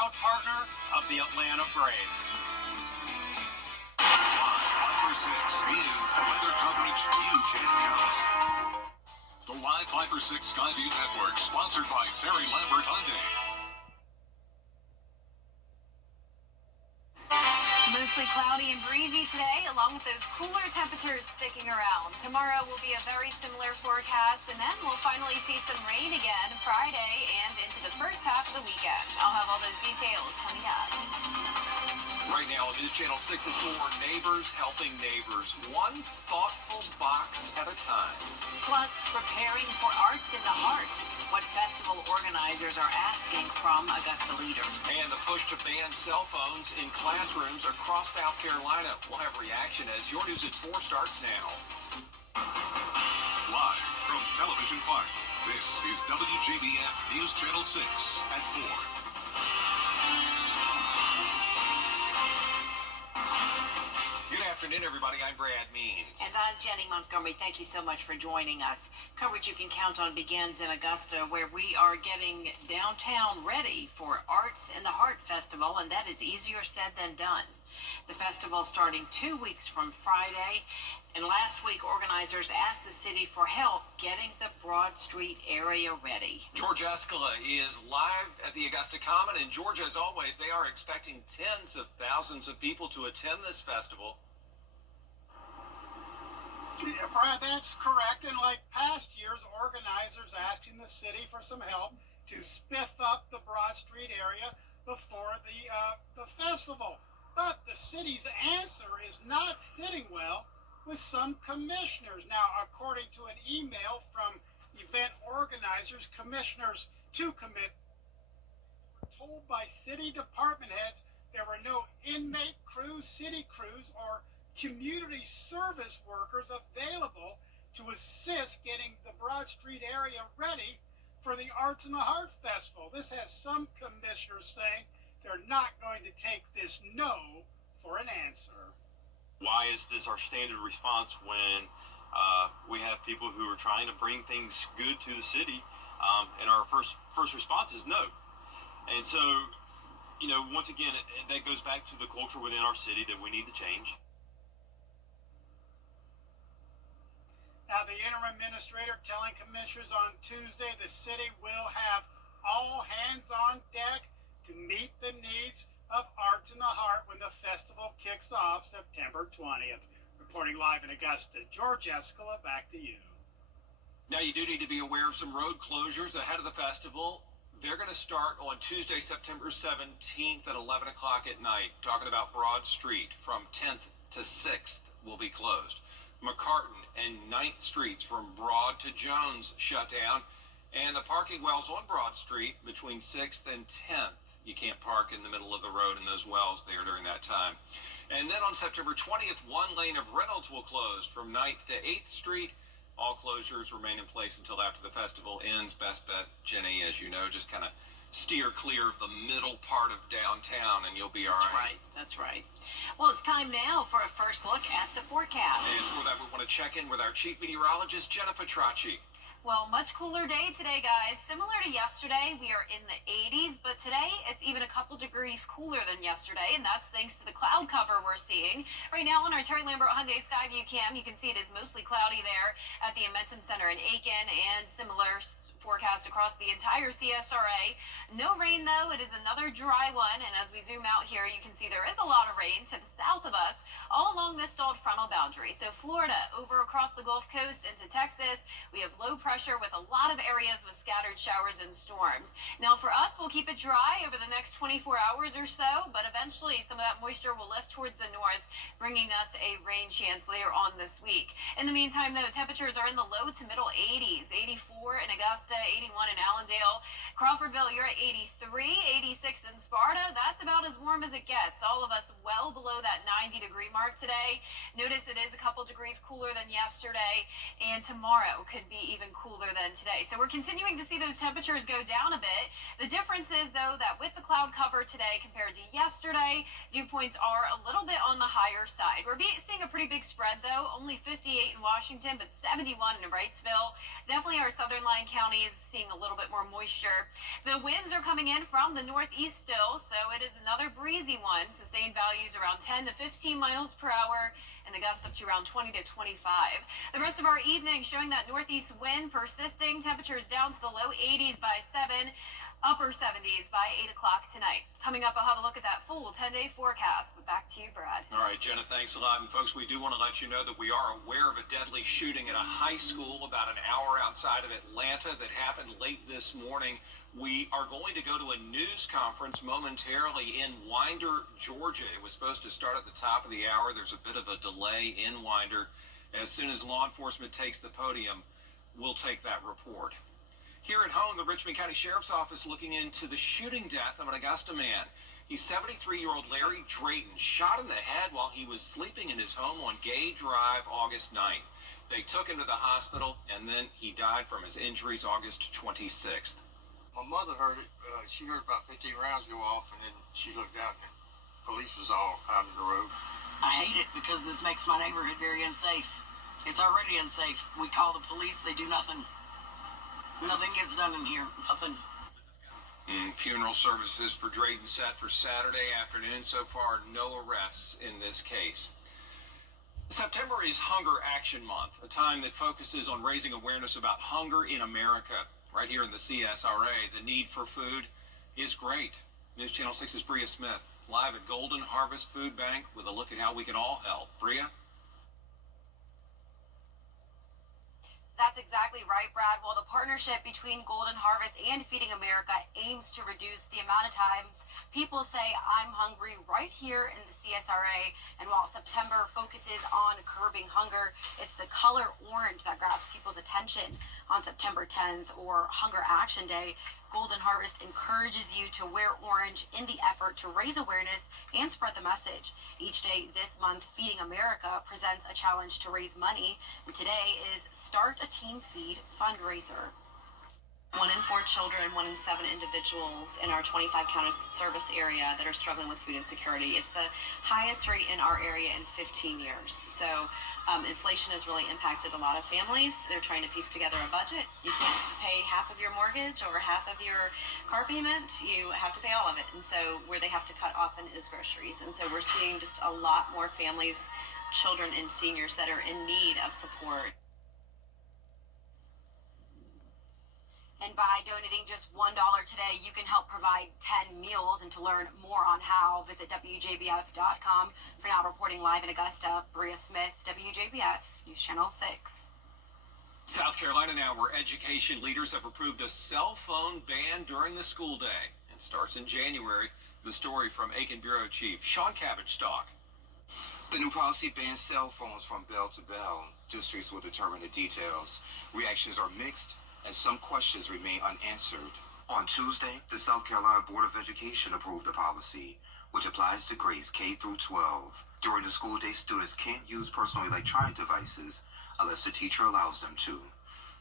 proud partner of the Atlanta Braves. Live 5 for 6 is weather coverage you can count on. The Live 5 for 6 Skyview Network, sponsored by Terry Lambert Hyundai. Mostly cloudy and breezy today, along with those cooler temperatures sticking around. Tomorrow will be a very similar forecast, and then we'll finally see some rain again Friday and into the first half of the weekend. I'll have all those details coming up. Right now on News Channel 6 and 4, neighbors helping neighbors, one thoughtful box at a time. Plus, preparing for Arts in the Heart, what festival organizers are asking from Augusta leaders. And the push to ban cell phones in classrooms across South Carolina. We'll have reaction as Your News at 4 starts now. Live from Television Park, this is WJBF News Channel 6 at 4. Good afternoon, everybody. I'm Brad Means. And I'm Jenny Montgomery. Thank you so much for joining us. Coverage you can count on begins in Augusta, where we are getting downtown ready for Arts in the Heart Festival, and that is easier said than done. The festival starting 2 weeks from Friday, and last week organizers asked the city for help getting the Broad Street area ready. George Escala is live at the Augusta Common, and Georgia, as always, they are expecting tens of thousands of people to attend this festival. Yeah, Brad, that's correct. And like past years, organizers asking the city for some help to spiff up the Broad Street area before the festival. But the city's answer is not sitting well with some commissioners. Now, according to an email from event organizers, commissioners to commit were told by city department heads there were no inmate crews, city crews, or community service workers available to assist getting the Broad Street area ready for the Arts in the Heart Festival. This has some commissioners saying they're not going to take this no for an answer. Why is this our standard response when we have people who are trying to bring things good to the city, and our first response is no? And so, once again, that goes back to the culture within our city that we need to change. Now, the interim administrator telling commissioners on Tuesday the city will have all hands on deck to meet the needs of Arts in the Heart when the festival kicks off September 20th. Reporting live in Augusta, George Escala, back to you. Now, you do need to be aware of some road closures ahead of the festival. They're going to start on Tuesday, September 17th at 11 o'clock at night. Talking about Broad Street from 10th to 6th will be closed. McCartan and 9th Streets from Broad to Jones shut down. And the parking wells on Broad Street between 6th and 10th. You can't park in the middle of the road in those wells there during that time. And then on September 20th, one lane of Reynolds will close from 9th to 8th Street. All closures remain in place until after the festival ends. Best bet, Jenny, as you know, just kind of steer clear of the middle part of downtown and you'll be all right. That's right. Well, it's time now for a first look at the forecast. And for that, we want to check in with our chief meteorologist, Jenna Petracci. Well, much cooler day today, guys. Similar to yesterday, we are in the 80s, but today it's even a couple degrees cooler than yesterday, and that's thanks to the cloud cover we're seeing. Right now on our Terry Lambert Hyundai Skyview cam, you can see it is mostly cloudy there at the Amentum Center in Aiken, and similar forecast across the entire CSRA. No rain, though. It is another dry one, and as we zoom out here, you can see there is a lot of rain to the south of us, all along this stalled frontal boundary. So Florida, over across the Gulf Coast into Texas, we have low pressure with a lot of areas with scattered showers and storms. Now, for us, we'll keep it dry over the next 24 hours or so, but eventually some of that moisture will lift towards the north, bringing us a rain chance later on this week. In the meantime, though, temperatures are in the low to middle 80s, 84 in Augusta, 81 in Allendale. Crawfordville, you're at 83, 86 in Sparta. That's about as warm as it gets. All of us well below that 90-degree mark today. Notice it is a couple degrees cooler than yesterday, and tomorrow could be even cooler than today. So we're continuing to see those temperatures go down a bit. The difference is, though, that with the cloud cover today compared to yesterday, yesterday. Dew points are a little bit on the higher side. We're seeing a pretty big spread, though. Only 58 in Washington, but 71 in Wrightsville. Definitely our southern line counties seeing a little bit more moisture. The winds are coming in from the northeast still, so it is another breezy one. Sustained values around 10 to 15 miles per hour, and the gusts up to around 20 to 25. The rest of our evening showing that northeast wind persisting. Temperatures down to the low 80s by 7, upper 70s by 8 o'clock tonight. Coming up, I'll have a look at that full 10-day forecast. But back to you, Brad. All right, Jenna, thanks a lot. And folks, we do want to let you know that we are aware of a deadly shooting at a high school about an hour outside of Atlanta that happened late this morning. We are going to go to a news conference momentarily in Winder, Georgia. It was supposed to start at the top of the hour. There's a bit of a delay in Winder. As soon as law enforcement takes the podium, we'll take that report. Here at home, the Richmond County Sheriff's Office looking into the shooting death of an Augusta man. He's 73-year-old Larry Drayton, shot in the head while he was sleeping in his home on Gay Drive August 9th. They took him to the hospital, and then he died from his injuries August 26th. My mother heard it. She heard about 15 rounds go off, and then she looked out, and the police was all out in the road. I hate it because this makes my neighborhood very unsafe. It's already unsafe. We call the police, they do nothing. Nothing gets done in here. Nothing. Funeral services for Drayton set for Saturday afternoon. So far, no arrests in this case. September is Hunger Action Month, a time that focuses on raising awareness about hunger in America. Right here in the CSRA, the need for food is great. News Channel 6's Bria Smith, live at Golden Harvest Food Bank with a look at how we can all help. Bria? That's exactly right, Brad. Well, the partnership between Golden Harvest and Feeding America aims to reduce the amount of times people say, I'm hungry, right here in the CSRA. And while September focuses on curbing hunger, it's the color orange that grabs people's attention on September 10th or Hunger Action Day. Golden Harvest encourages you to wear orange in the effort to raise awareness and spread the message. Each day this month, Feeding America presents a challenge to raise money, and today is Start a Team Feed fundraiser. 1 in 4 children, 1 in 7 individuals in our 25 county service area that are struggling with food insecurity. It's the highest rate in our area in 15 years. So inflation has really impacted a lot of families. They're trying to piece together a budget. You can't pay half of your mortgage or half of your car payment. You have to pay all of it. And so where they have to cut often is groceries. And so we're seeing just a lot more families, children and seniors that are in need of support. And by donating just $1 today, you can help provide 10 meals. And to learn more on how, visit WJBF.com. For now, reporting live in Augusta, Bria Smith, WJBF, News Channel 6. South Carolina now, where education leaders have approved a cell phone ban during the school day. It starts in January. The story from Aiken Bureau Chief Sean Cabbage-Stock. The new policy bans cell phones from bell to bell. Districts will determine the details. Reactions are mixed, and some questions remain unanswered. On Tuesday, the South Carolina Board of Education approved the policy, which applies to grades K through 12. During the school day, students can't use personal electronic devices unless the teacher allows them to.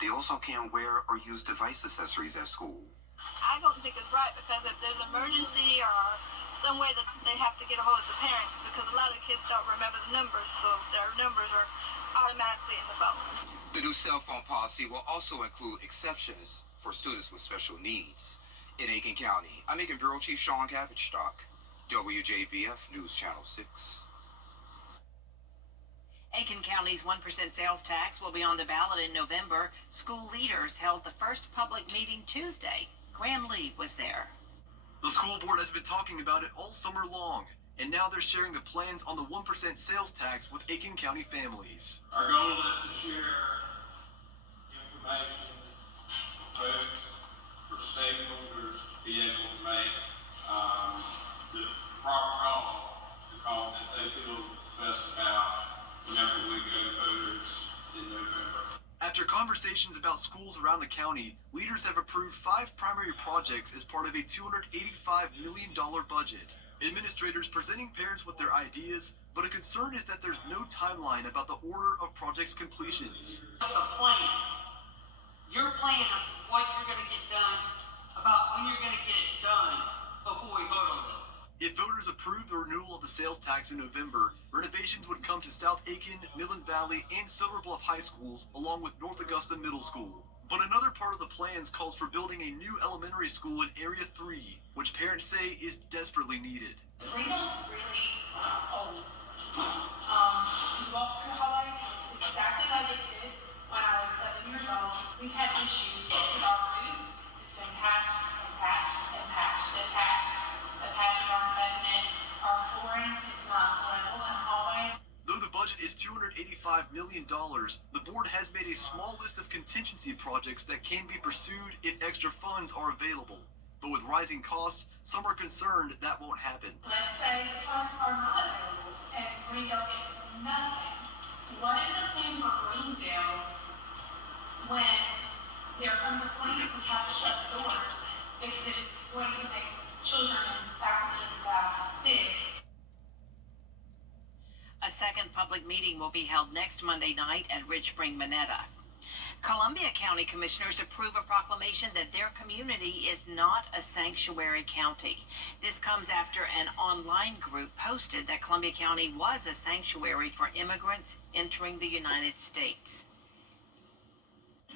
They also can't wear or use device accessories at school. I don't think it's right because if there's an emergency or some way that they have to get a hold of the parents, because a lot of the kids don't remember the numbers, so their numbers are automatically in the phones. The new cell phone policy will also include exceptions for students with special needs. In Aiken County, I'm Aiken Bureau Chief Sean Cabbage-Stock, WJBF News Channel 6. Aiken County's 1% sales tax will be on the ballot in November. School leaders held the first public meeting Tuesday. Graham Lee was there. The school board has been talking about it all summer long, and now they're sharing the plans on the 1% sales tax with Aiken County families. Our goal is to share information, votes for stakeholders to be able to make the proper call that they feel best about whenever we go to voters in November. After conversations about schools around the county, leaders have approved 5 primary projects as part of a $285 million budget. Administrators presenting parents with their ideas, but a concern is that there's no timeline about the order of projects' completions. What's a plan? Your plan of what you're going to get done, about when you're going to get it done before we vote on this. If If voters approve the renewal of the sales tax in November, renovations would come to South Aiken, Midland Valley, and Silver Bluff high schools, along with North Augusta Middle School. But another part of the plans calls for building a new elementary school in Area 3, which parents say is desperately needed. Ringo's really old. We walk through the hallways, it's exactly like it did when I was 7 years old. We've had issues with our roof. It's been patched and patched and patched and patched. The patches aren't cutting it. Our flooring is not level in the hallway. Though the budget is $285 million, the board has made a small list of contingency projects that can be pursued if extra funds are available. But with rising costs, some are concerned that won't happen. Let's say the funds are not available and Greendale gets nothing. What is the plan for Greendale when there comes a point that we have to shut the doors because it is going to make children and faculty and staff sick? A second public meeting will be held next Monday night at Ridge Spring Minetta. Columbia County Commissioners approve a proclamation that their community is not a sanctuary county. This comes after an online group posted that Columbia County was a sanctuary for immigrants entering the United States.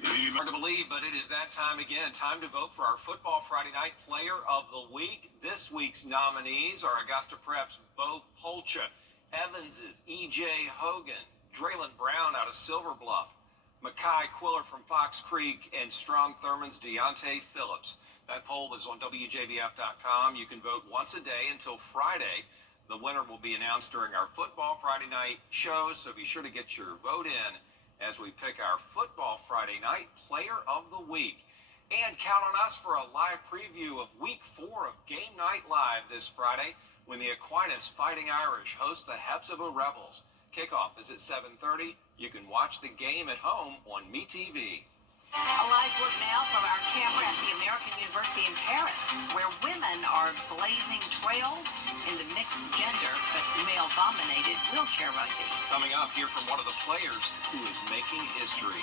Hard to believe, but it is that time again. Time to vote for our Football Friday Night Player of the Week. This week's nominees are Augusta Prep's Bo Polcha, Evans's E.J. Hogan, Draylon Brown out of Silver Bluff, Mackay Quiller from Fox Creek, and Strong Thurman's Deontay Phillips. That poll is on WJBF.com. You can vote once a day until Friday. The winner will be announced during our Football Friday Night show, so be sure to get your vote in as we pick our Football Friday Night Player of the Week. And count on us for a live preview of Week 4 of Game Night Live this Friday when the Aquinas Fighting Irish host the Hepzibah Rebels. Kickoff is at 7:30. You can watch the game at home on MeTV. A live look now from our camera at the American University in Paris, where women are blazing trails in the mixed gender but male-dominated wheelchair rugby. Coming up, hear from one of the players who is making history.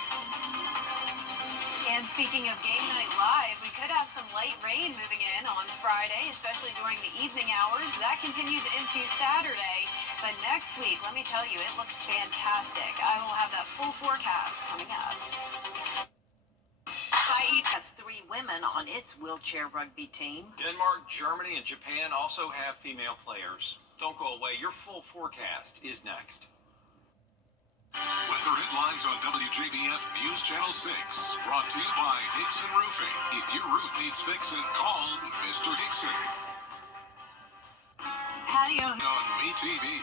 And speaking of Game Night Live, we could have some light rain moving in on Friday, especially during the evening hours. That continues into Saturday. But next week, let me tell you, it looks fantastic. I will have that full forecast coming up. Hawaii has 3 women on its wheelchair rugby team. Denmark, Germany, and Japan also have female players. Don't go away. Your full forecast is next. Weather headlines on WJBF News Channel 6. Brought to you by Hickson Roofing. If your roof needs fixing, call Mr. Hickson. How do you... On MeTV.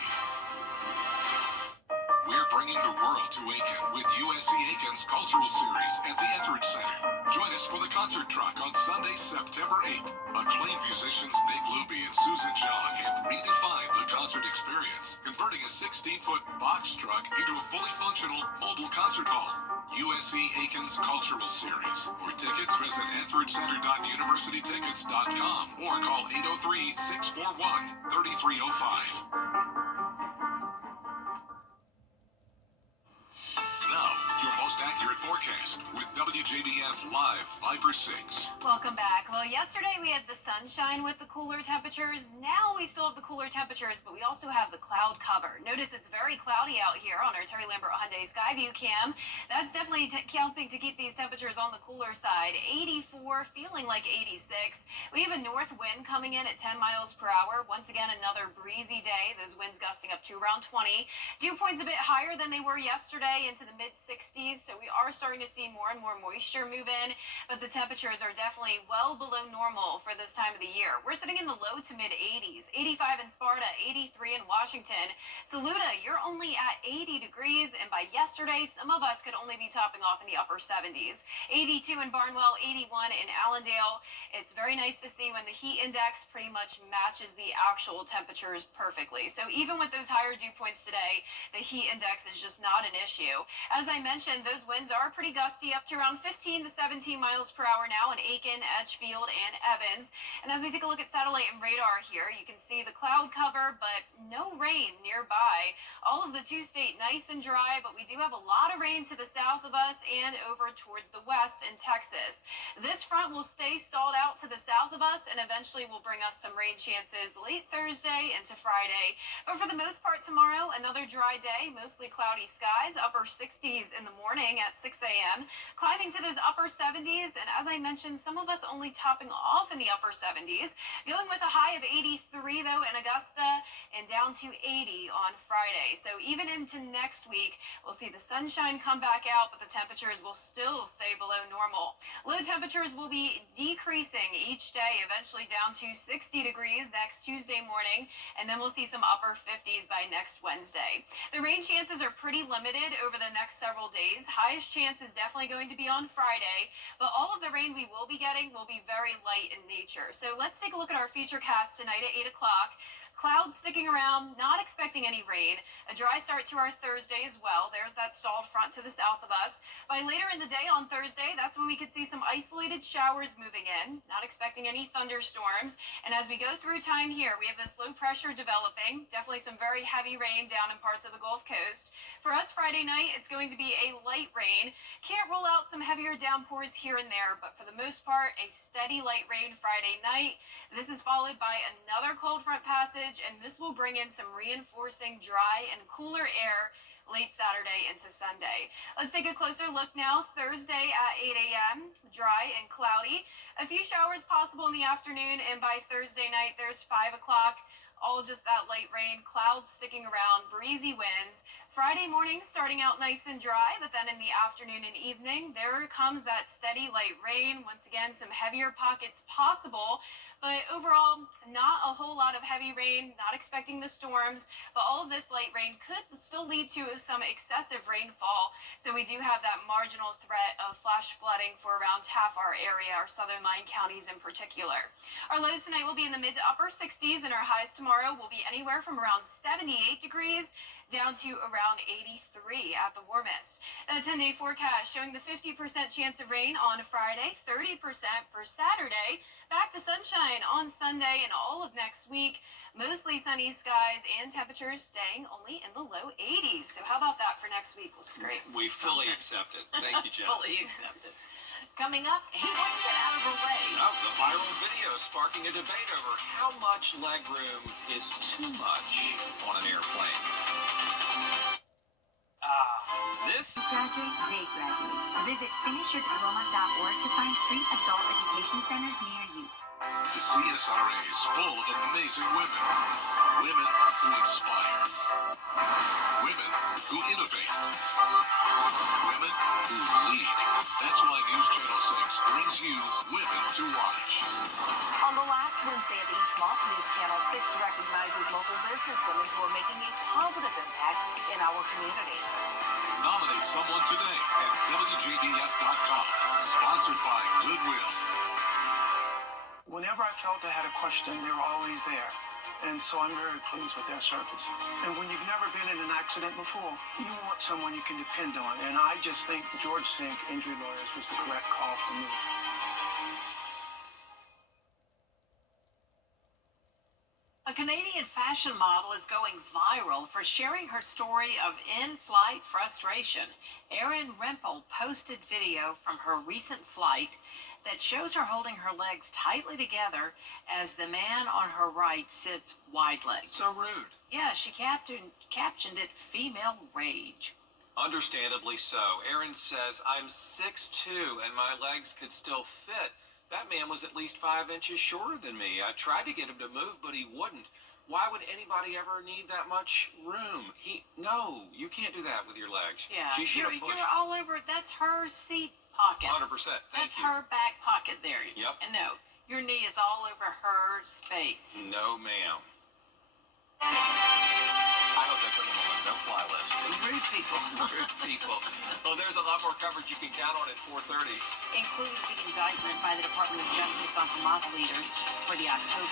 We're bringing the world to Aiken with USC Aiken's Cultural Series at the Etheridge Center. Join us for the concert truck on Sunday, September 8th. Acclaimed musicians Nick Luby and Susan John have redefined the concert experience, converting a 16-foot box truck into a fully functional mobile concert hall. USC Aiken's Cultural Series. For tickets, visit etheridgecenter.universitytickets.com or call 803-641-3305. Accurate forecast with WJBF Live 5/6. Welcome back. Well, yesterday we had the sunshine with the cooler temperatures. Now we still have the cooler temperatures, but we also have the cloud cover. Notice it's very cloudy out here on our Terry Lambert Hyundai Skyview cam. That's definitely helping to keep these temperatures on the cooler side. 84, feeling like 86. We have a north wind coming in at 10 miles per hour. Once again, another breezy day. Those winds gusting up to around 20. Dew points a bit higher than they were yesterday, into the mid-60s. So we are starting to see more and more moisture move in, but the temperatures are definitely well below normal for this time of the year. We're sitting in the low to mid 80s, 85 in Sparta, 83 in Washington. Saluda, you're only at 80 degrees, and by yesterday, some of us could only be topping off in the upper 70s. 82 in Barnwell, 81 in Allendale. It's very nice to see when the heat index pretty much matches the actual temperatures perfectly. So even with those higher dew points today, the heat index is just not an issue. As I mentioned, those winds winds are pretty gusty, up to around 15 to 17 miles per hour now in Aiken, Edgefield, and Evans. And as we take a look at satellite and radar here, you can see the cloud cover, but no rain nearby. All of the two-state nice and dry, but we do have a lot of rain to the south of us and over towards the west in Texas. This front will stay stalled out to the south of us and eventually will bring us some rain chances late Thursday into Friday. But for the most part tomorrow, another dry day, mostly cloudy skies, upper 60s in the morning at 6 a.m., climbing to those upper 70s, and as I mentioned, some of us only topping off in the upper 70s, going with a high of 83 though in Augusta and down to 80 on Friday. So even into next week, we'll see the sunshine come back out, but the temperatures will still stay below normal. Low temperatures will be decreasing each day, eventually down to 60 degrees next Tuesday morning, and then we'll see some upper 50s by next Wednesday. The rain chances are pretty limited over the next several days. Highest chance is definitely going to be on Friday, but all of the rain we will be getting will be very light in nature. So let's take a look at our futurecast tonight at 8 o'clock. Clouds sticking around, not expecting any rain. A dry start to our Thursday as well. There's that stalled front to the south of us. By later in the day on Thursday, that's when we could see some isolated showers moving in. Not expecting any thunderstorms. And as we go through time here, we have this low pressure developing. Definitely some very heavy rain down in parts of the Gulf Coast. For us Friday night, it's going to be a light rain. Can't rule out some heavier downpours here and there, but for the most part, a steady light rain Friday night. This is followed by another cold front passage, and this will bring in some reinforcing dry and cooler air late Saturday into Sunday. Let's take a closer look now. Thursday at 8 a.m., dry and cloudy. A few showers possible in the afternoon, and by Thursday night, there's 5 o'clock. All just that light rain, clouds sticking around, breezy winds. Friday morning starting out nice and dry, but then in the afternoon and evening, there comes that steady light rain. Once again, some heavier pockets possible, but overall, not a whole lot of heavy rain, not expecting the storms, but all of this light rain could still lead to some excessive rainfall. So we do have that marginal threat of flash flooding for around half our area, our southern line counties in particular. Our lows tonight will be in the mid to upper 60s, and our highs tomorrow will be anywhere from around 78 degrees down to around 83 at the warmest. A 10-day forecast showing the 50% chance of rain on Friday, 30% for Saturday, back to sunshine on Sunday and all of next week. Mostly sunny skies and temperatures staying only in the low 80s. So how about that for next week? Looks great. We fully accept it. Thank you, Jen. Fully accepted. Coming up, he wants to get out of her way. Oh, the viral video sparking a debate over how much legroom is too much on an airplane. Graduate, they graduate. Visit finishyourdiploma.org to find free adult education centers near you. The CSRA is full of amazing women. Women who inspire. Women who innovate. Women who lead. That's why News Channel 6 brings you Women to Watch. On the last Wednesday of each month, News Channel 6 recognizes local businesswomen who are making a positive impact in our community. Nominate someone today at WJBF.com. Sponsored by Goodwill. Whenever I felt I had a question, they were always there. And so I'm very pleased with their service. And when you've never been in an accident before, you want someone you can depend on. And I just think George Sink Injury Lawyers was the correct call for me. A Canadian fashion model is going viral for sharing her story of in-flight frustration. Erin Rempel posted video from her recent flight that shows her holding her legs tightly together as the man on her right sits wide-legged. So rude. Yeah, she captioned it "female rage." Understandably so. Erin says, I'm 6'2", and my legs could still fit. That man was at least 5 inches shorter than me. I tried to get him to move, but he wouldn't. Why would anybody ever need that much room? No, you can't do that with your legs. Yeah, She should have pushed. You're all over. That's her seat pocket. 100%. Thank That's you. her back pocket there. Yep. And no, your knee is all over her space. No, ma'am. I hope they put them on the no-fly list. Rude people. Rude people. Well, there's a lot more coverage you can count on at 4:30. Including the indictment by the Department of Justice on Hamas leaders for the October